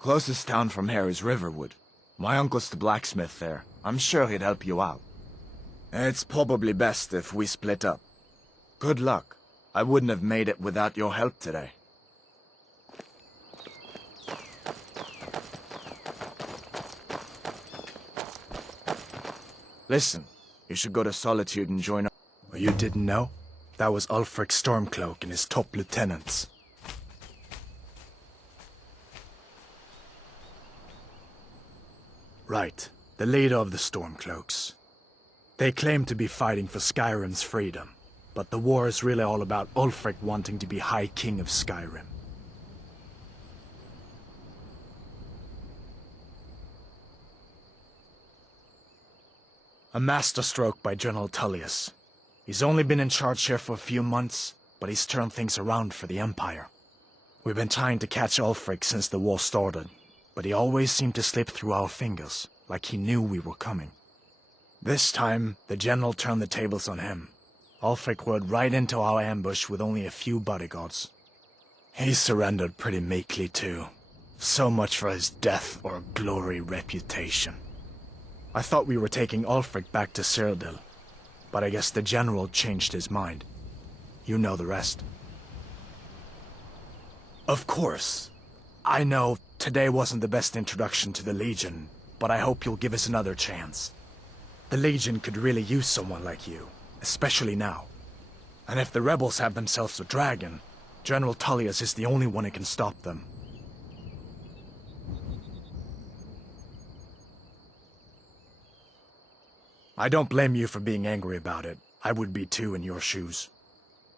Closest town from here is Riverwood. My uncle's the blacksmith there. I'm sure he'd help you out. It's probably best if we split up. Good luck. I wouldn't have made it without your help today. Listen, you should go to Solitude and join up. Oh, you didn't know? That was Ulfric Stormcloak and his top lieutenants. Right, the leader of the Stormcloaks. They claim to be fighting for Skyrim's freedom, but the war is really all about Ulfric wanting to be High King of Skyrim. A masterstroke by General Tullius. He's only been in charge here for a few months, but he's turned things around for the Empire. We've been trying to catch Ulfric since the war started, but he always seemed to slip through our fingers, like he knew we were coming. This time, the general turned the tables on him. Ulfric rode right into our ambush with only a few bodyguards. He surrendered pretty meekly too. So much for his death or glory reputation. I thought we were taking Ulfric back to Cyrodiil, but I guess the general changed his mind. You know the rest. Of course. I know today wasn't the best introduction to the Legion, but I hope you'll give us another chance. The Legion could really use someone like you, especially now. And if the rebels have themselves a dragon, General Tullius is the only one who can stop them. I don't blame you for being angry about it. I would be too in your shoes.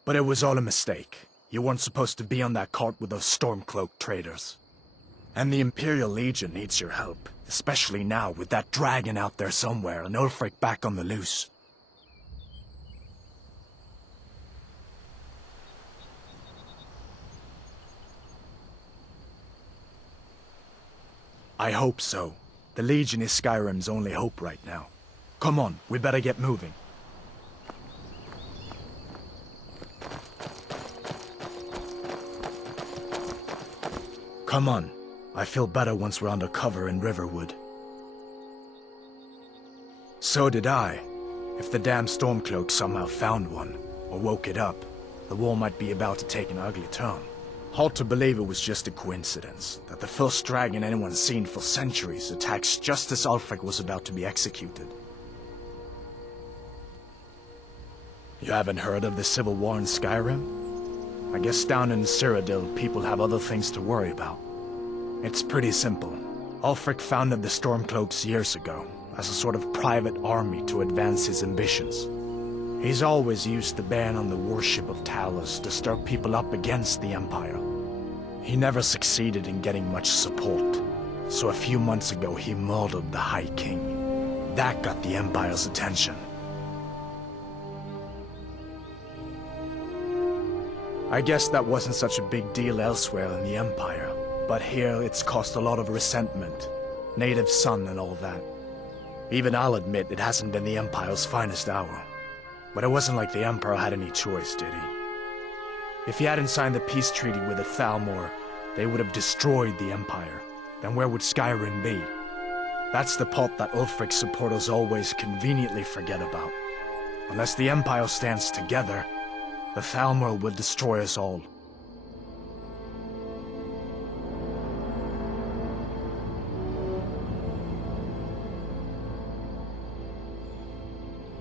But it was all a mistake. You weren't supposed to be on that cart with those Stormcloak traitors. And the Imperial Legion needs your help, especially now with that dragon out there somewhere and Ulfric back on the loose. I hope so. The Legion is Skyrim's only hope right now. Come on, we better get moving. Come on. I feel better once we're under cover in Riverwood. So did I. If the damn Stormcloak somehow found one, or woke it up, the war might be about to take an ugly turn. Hard to believe it was just a coincidence, that the first dragon anyone's seen for centuries attacks just as Ulfric was about to be executed. You haven't heard of the civil war in Skyrim? I guess down in Cyrodiil, people have other things to worry about. It's pretty simple. Ulfric founded the Stormcloaks years ago, as a sort of private army to advance his ambitions. He's always used the ban on the worship of Talos to stir people up against the Empire. He never succeeded in getting much support, so a few months ago he murdered the High King. That got the Empire's attention. I guess that wasn't such a big deal elsewhere in the Empire, but here it's caused a lot of resentment. Native son and all that. Even I'll admit it hasn't been the Empire's finest hour. But it wasn't like the Emperor had any choice, did he? If he hadn't signed the peace treaty with the Thalmor, they would have destroyed the Empire. Then where would Skyrim be? That's the part that Ulfric's supporters always conveniently forget about. Unless the Empire stands together, the Thalmor will destroy us all.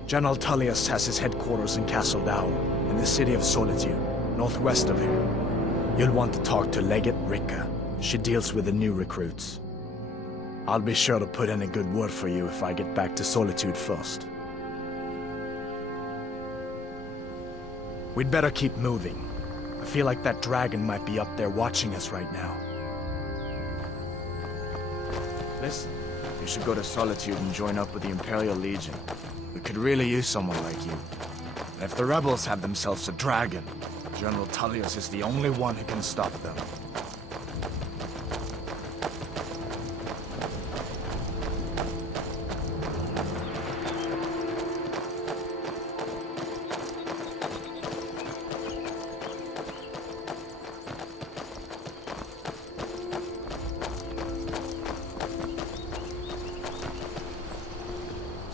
General Tullius has his headquarters in Castle Dow, in the city of Solitude, northwest of here. You'll want to talk to Legate Ricka. She deals with the new recruits. I'll be sure to put in a good word for you if I get back to Solitude first. We'd better keep moving. I feel like that dragon might be up there watching us right now. Listen, you should go to Solitude and join up with the Imperial Legion. We could really use someone like you. And if the rebels have themselves a dragon, General Tullius is the only one who can stop them.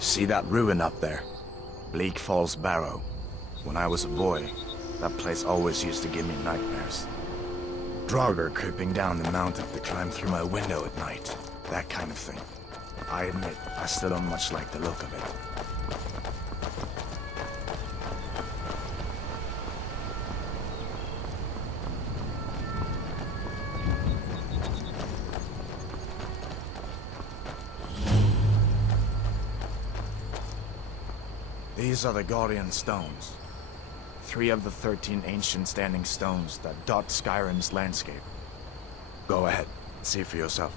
See that ruin up there? Bleak Falls Barrow. When I was a boy, that place always used to give me nightmares. Draugr creeping down the mountain to climb through my window at night. That kind of thing. I admit, I still don't much like the look of it. These are the Guardian Stones. 3 of the 13 ancient standing stones that dot Skyrim's landscape. Go ahead, see for yourself.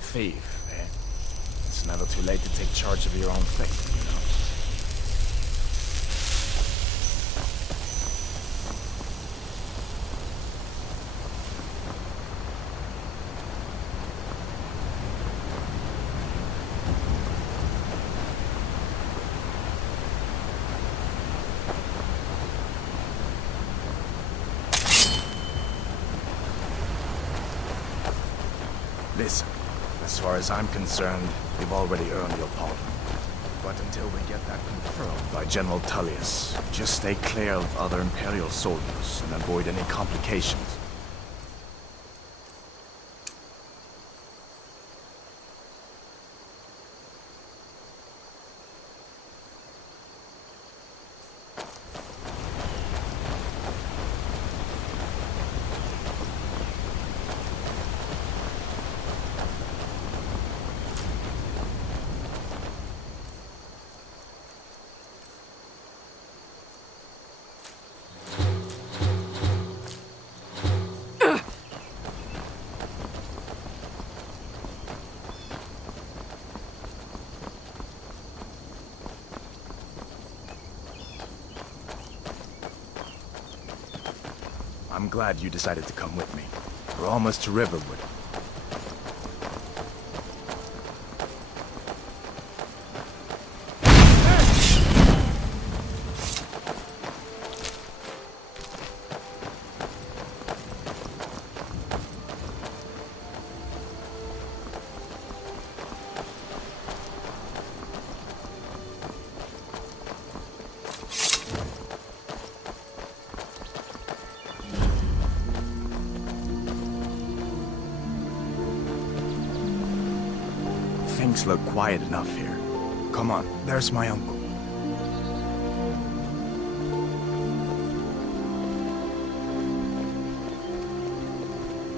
Thief, eh? It's never too late to take charge of your own fate, you know? Listen, as far as I'm concerned, you've already earned your pardon. But until we get that confirmed by General Tullius, just stay clear of other Imperial soldiers and avoid any complications. I'm glad you decided to come with me. We're almost to Riverwood. Things look quiet enough here. Come on, there's my uncle.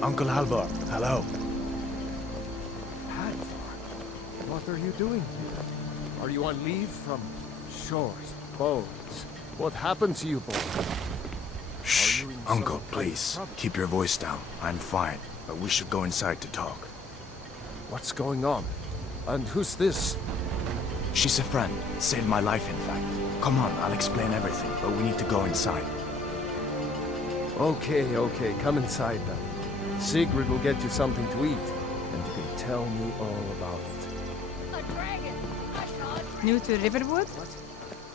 Uncle Halvor, hello. Halvor, what are you doing here? Are you on leave from shores, boats? What happened to you, boy? Shh, Uncle, please. Keep your voice down. I'm fine, but we should go inside to talk. What's going on? And who's this? She's a friend. Saved my life, in fact. Come on, I'll explain everything, but we need to go inside. Okay, come inside then. Sigrid will get you something to eat, and you can tell me all about it. A dragon! I saw it! New to Riverwood?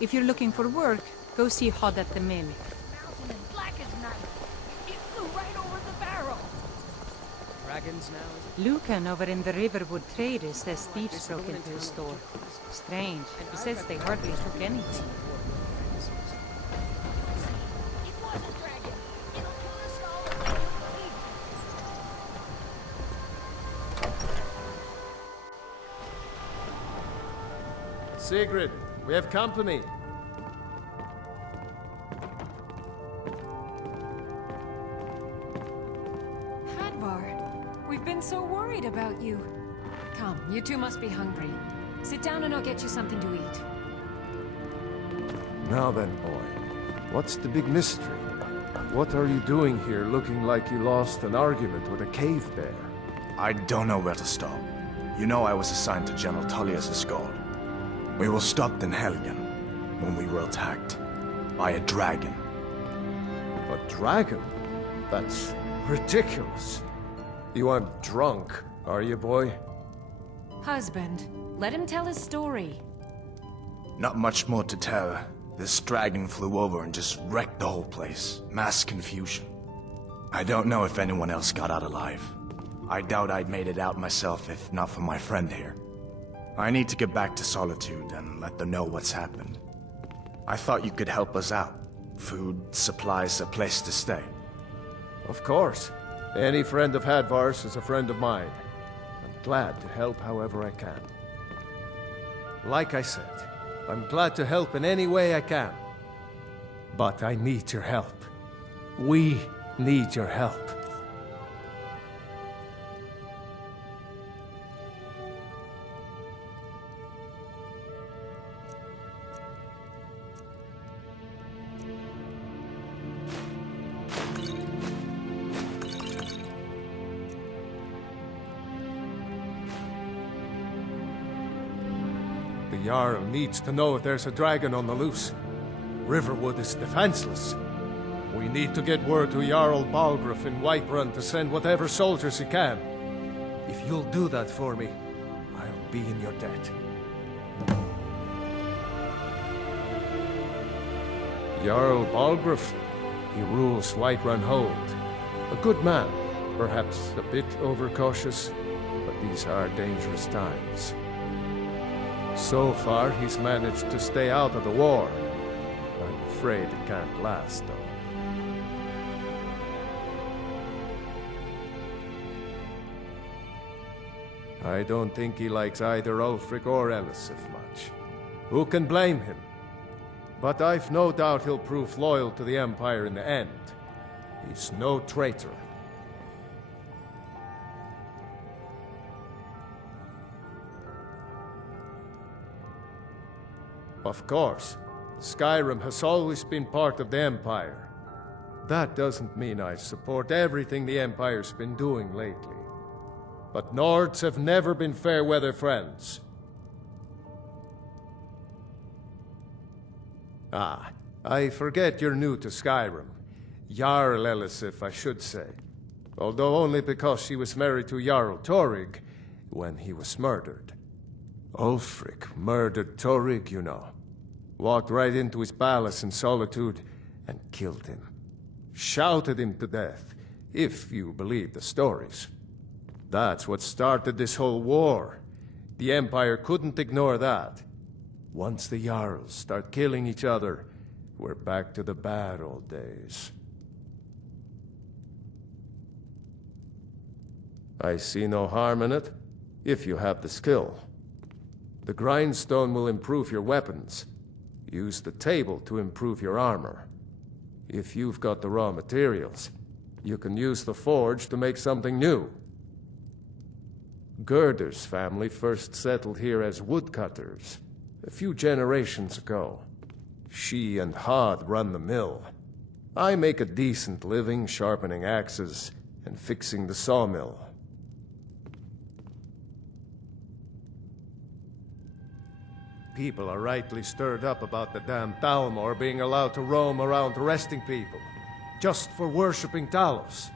If you're looking for work, go see Hod at the mill. Mountain and black as night. It flew right over the barrel. Dragons now, is it? Lucan over in the Riverwood Traders says thieves broke into his store. Strange. He says they hardly took anything. It was a dragon. It'll kill us all if we don't leave. Sigrid, we have company. Hadvar, we've been so worried about you. Come, you two must be hungry. Sit down and I'll get you something to eat. Now then, boy, what's the big mystery? What are you doing here looking like you lost an argument with a cave bear? I don't know where to stop. You know I was assigned to General Tullius' guard. We were stopped in Helgen when we were attacked by a dragon. A dragon? That's ridiculous. You aren't drunk, are you, boy? Husband, let him tell his story. Not much more to tell. This dragon flew over and just wrecked the whole place. Mass confusion. I don't know if anyone else got out alive. I doubt I'd made it out myself if not for my friend here. I need to get back to Solitude and let them know what's happened. I thought you could help us out. Food, supplies, a place to stay. Of course. Any friend of Hadvar's is a friend of mine. I'm glad to help however I can. Like I said, I'm glad to help in any way I can. But I need your help. We need your help. The Jarl needs to know if there's a dragon on the loose. Riverwood is defenseless. We need to get word to Jarl Balgruuf in Whiterun to send whatever soldiers he can. If you'll do that for me, I'll be in your debt. Jarl Balgruuf, he rules Whiterun Hold. A good man, perhaps a bit overcautious, but these are dangerous times. So far, he's managed to stay out of the war. I'm afraid it can't last, though. I don't think he likes either Ulfric or Elisif much. Who can blame him? But I've no doubt he'll prove loyal to the Empire in the end. He's no traitor. Of course, Skyrim has always been part of the Empire. That doesn't mean I support everything the Empire's been doing lately. But Nords have never been fair-weather friends. Ah, I forget you're new to Skyrim. Jarl Elisif, I should say. Although only because she was married to Jarl Torygg when he was murdered. Ulfric murdered Torygg, you know. Walked right into his palace in Solitude and killed him. Shouted him to death, if you believe the stories. That's what started this whole war. The Empire couldn't ignore that. Once the Jarls start killing each other, we're back to the bad old days. I see no harm in it, if you have the skill. The grindstone will improve your weapons. Use the table to improve your armor. If you've got the raw materials, you can use the forge to make something new. Gerder's family first settled here as woodcutters a few generations ago. She and Hod run the mill. I make a decent living sharpening axes and fixing the sawmill. People are rightly stirred up about the damn Thalmor being allowed to roam around arresting people, just for worshipping Talos.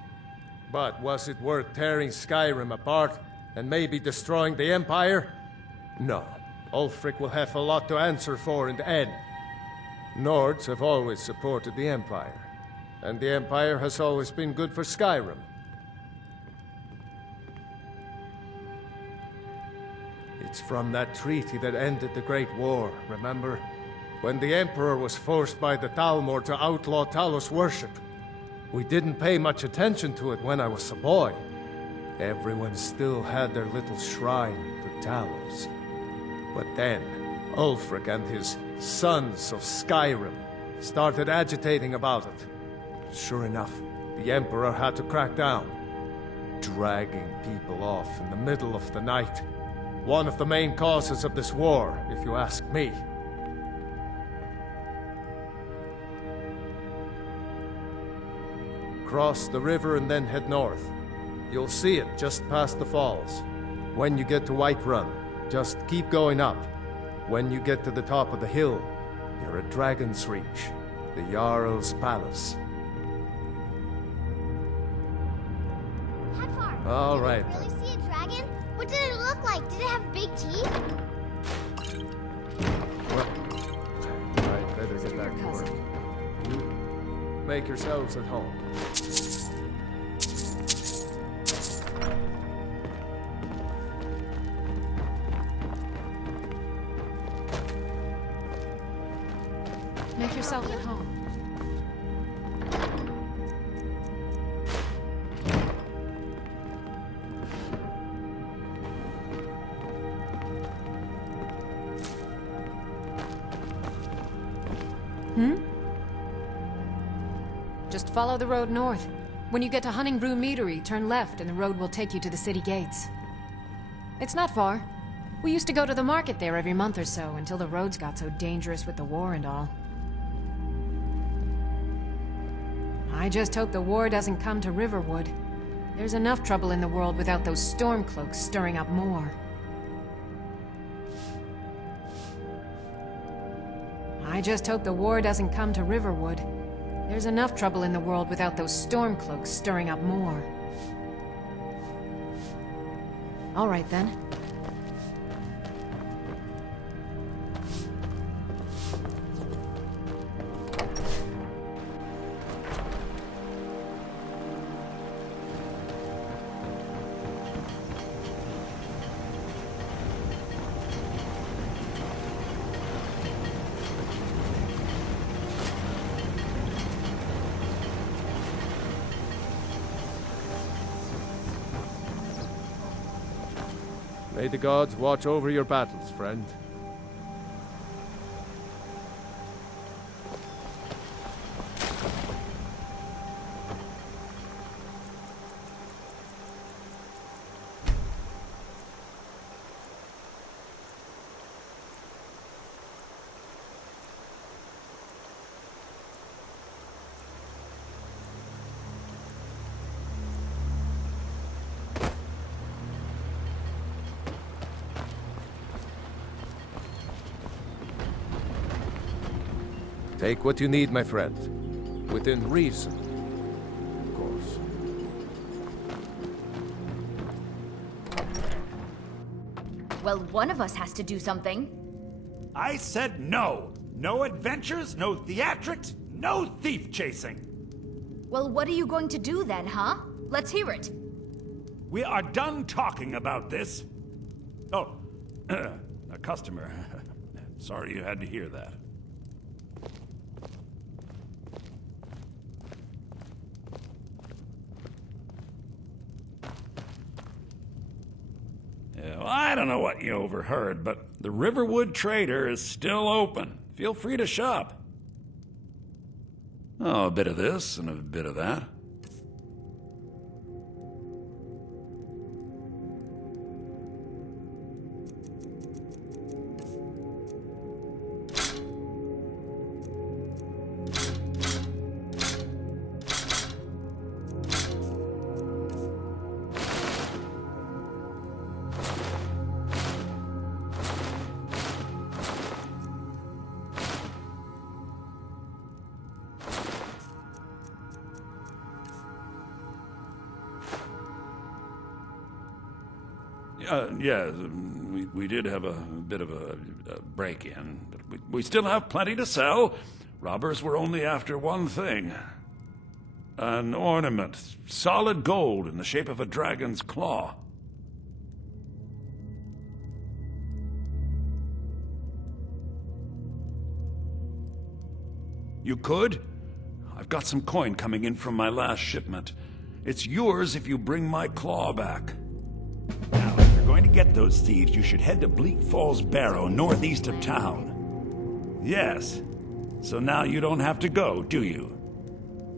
But was it worth tearing Skyrim apart and maybe destroying the Empire? No. Ulfric will have a lot to answer for in the end. Nords have always supported the Empire, and the Empire has always been good for Skyrim. It's from that treaty that ended the Great War, remember? When the Emperor was forced by the Thalmor to outlaw Talos worship. We didn't pay much attention to it when I was a boy. Everyone still had their little shrine to Talos. But then, Ulfric and his Sons of Skyrim started agitating about it. Sure enough, the Emperor had to crack down, dragging people off in the middle of the night. One of the main causes of this war, if you ask me. Cross the river and then head north. You'll see it just past the falls. When you get to Whiterun, just keep going up. When you get to the top of the hill, you're at Dragon's Reach, the Jarl's palace. Hadvar, All did right, we really then. see a dragon? What did it look like? Did it have big teeth? Well, I'd better get after your back to work. cousin. Make yourselves at home. Make yourself at home. Just follow the road north. When you get to Hunting Brew Meadery, turn left and the road will take you to the city gates. It's not far. We used to go to the market there every month or so until the roads got so dangerous with the war and all. I just hope the war doesn't come to Riverwood. There's enough trouble in the world without those Stormcloaks stirring up more. I just hope the war doesn't come to Riverwood. There's enough trouble in the world without those Stormcloaks stirring up more. All right, then. May the gods watch over your battles, friend. Take what you need, my friend. Within reason, of course. Well, one of us has to do something. I said no. No adventures, no theatrics, no thief chasing. Well, what are you going to do then, huh? Let's hear it. We are done talking about this. Oh, a customer. Sorry you had to hear that. Yeah, well, I don't know what you overheard, but the Riverwood Trader is still open. Feel free to shop. Oh, a bit of this and a bit of that. Yeah, we did have a bit of a break-in, but we still have plenty to sell. Robbers were only after one thing. An ornament, solid gold in the shape of a dragon's claw. You could? I've got some coin coming in from my last shipment. It's yours if you bring my claw back. Now, if you're going to get those thieves, you should head to Bleak Falls Barrow, northeast of town. Yes. So now you don't have to go, do you?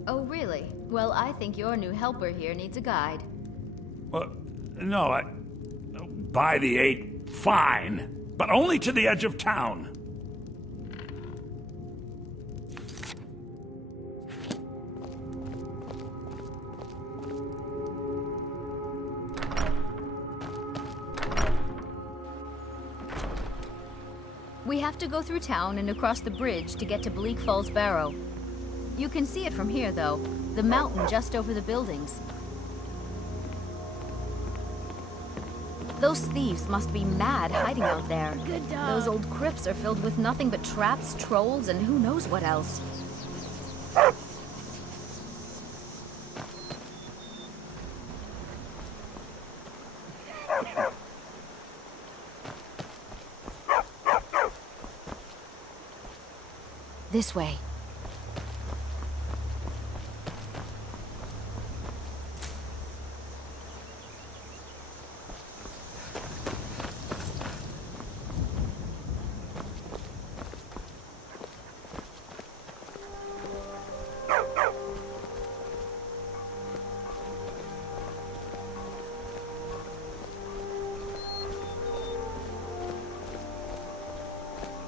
Oh, really? Well, I think your new helper here needs a guide. Well, no, by the 8, fine. But only to the edge of town. We have to go through town and across the bridge to get to Bleak Falls Barrow. You can see it from here, though. The mountain just over the buildings. Those thieves must be mad hiding out there. Good dog. Those old crypts are filled with nothing but traps, trolls, and who knows what else. This way.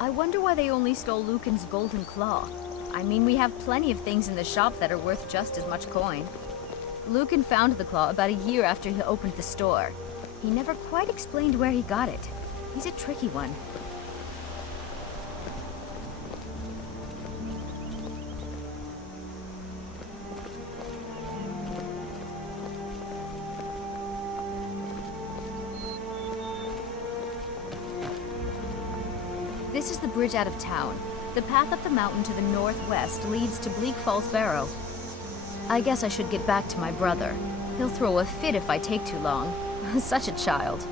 I wonder why they only stole Lucan's golden claw. I mean, we have plenty of things in the shop that are worth just as much coin. Lucan found the claw about a year after he opened the store. He never quite explained where he got it. He's a tricky one. This is the bridge out of town. The path up the mountain to the northwest leads to Bleak Falls Barrow. I guess I should get back to my brother. He'll throw a fit if I take too long. Such a child.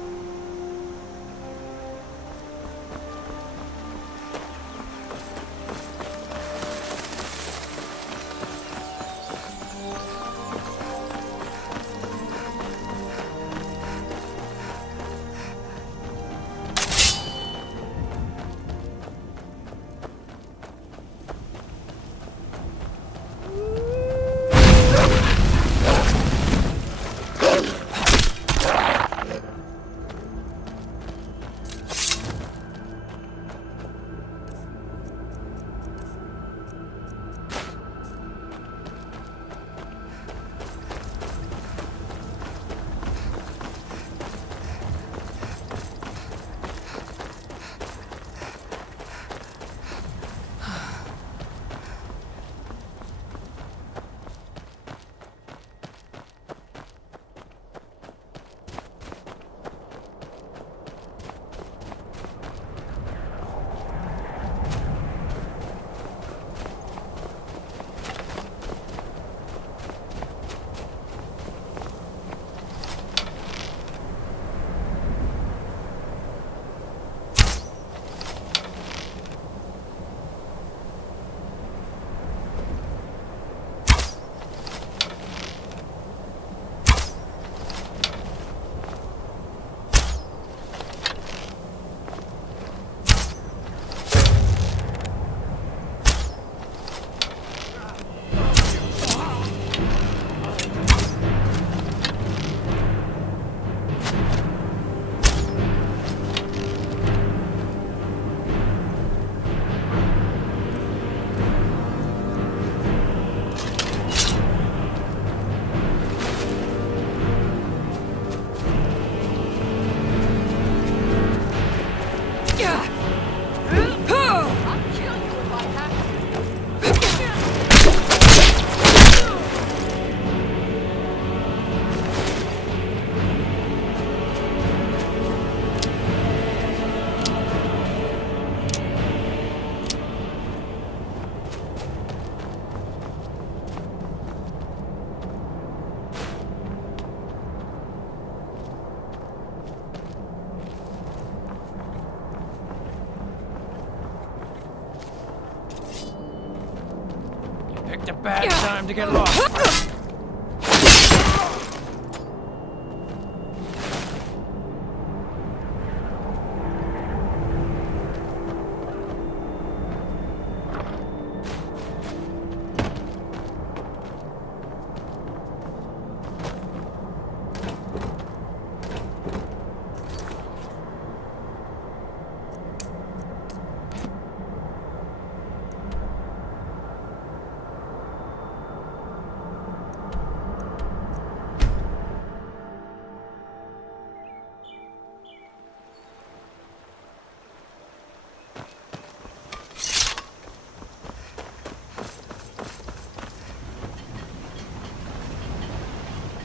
Picked a bad time to get lost.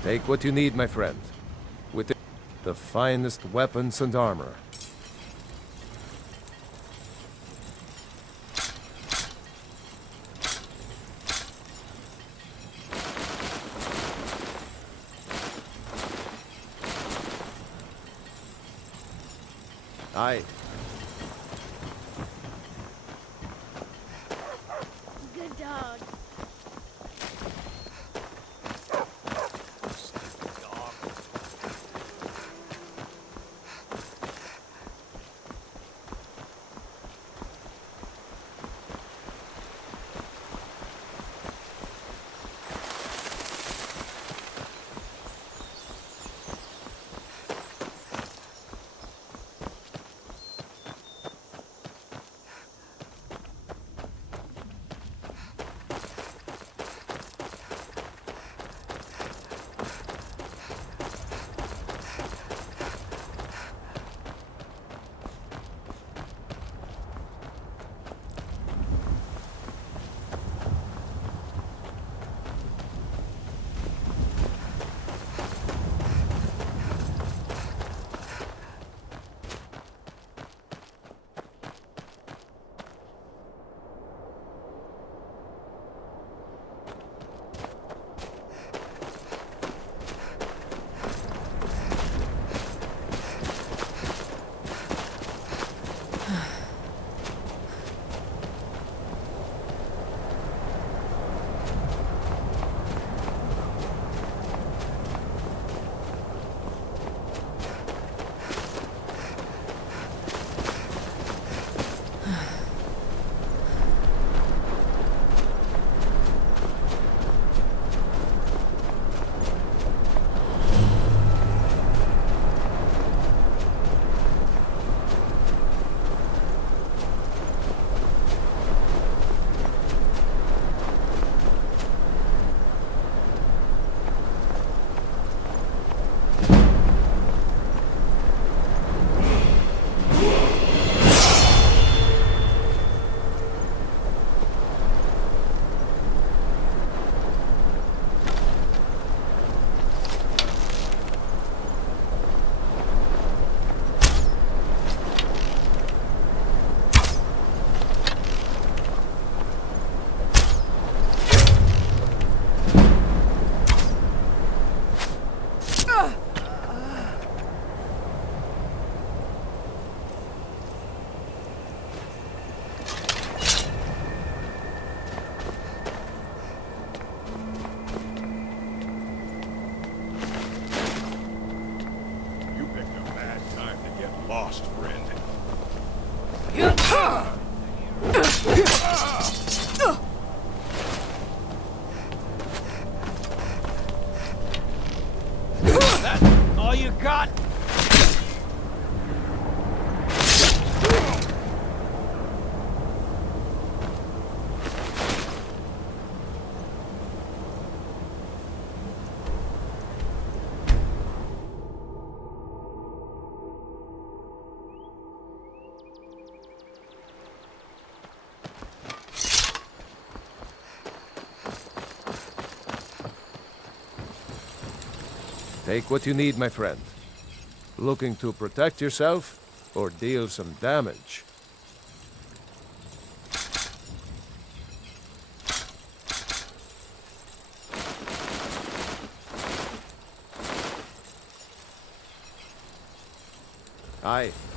Take what you need, my friend. With it. The finest weapons and armor. Aye. Good dog. lost, friend. That all you got? Take what you need, my friend. Looking to protect yourself or deal some damage? Aye.